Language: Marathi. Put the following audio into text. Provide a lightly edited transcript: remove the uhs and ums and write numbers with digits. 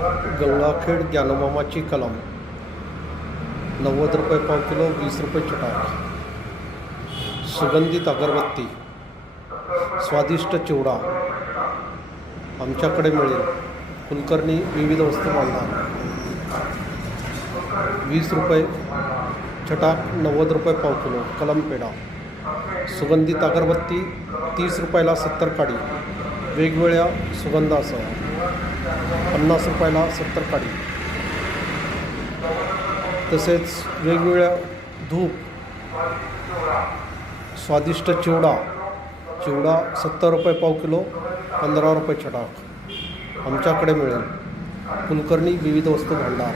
गंगाखेड ज्ञानोमामाची कलम 90 रुपये पाव किलो, 20 रुपये छटाक. सुगंधित अगरबत्ती, स्वादिष्ट चिवडा आमच्याकडे मिळेल. कुलकर्णी विविध वस्तू भांडार 20 रुपये छटाक, 90 रुपये पाव किलो. कलम पेढा, सुगंधित अगरबत्ती 30 रुपयाला 70 काडी, वेगवेगळ्या सुगंधासह 50 रुपयाला 70 काडी. तसेच वेगवेगळ्या धूप, स्वादिष्ट चिवडा 70 रुपये पाव किलो, 15 रुपये छटाक आमच्याकडे मिळेल. कुलकर्णी विविध वस्तू भांडार.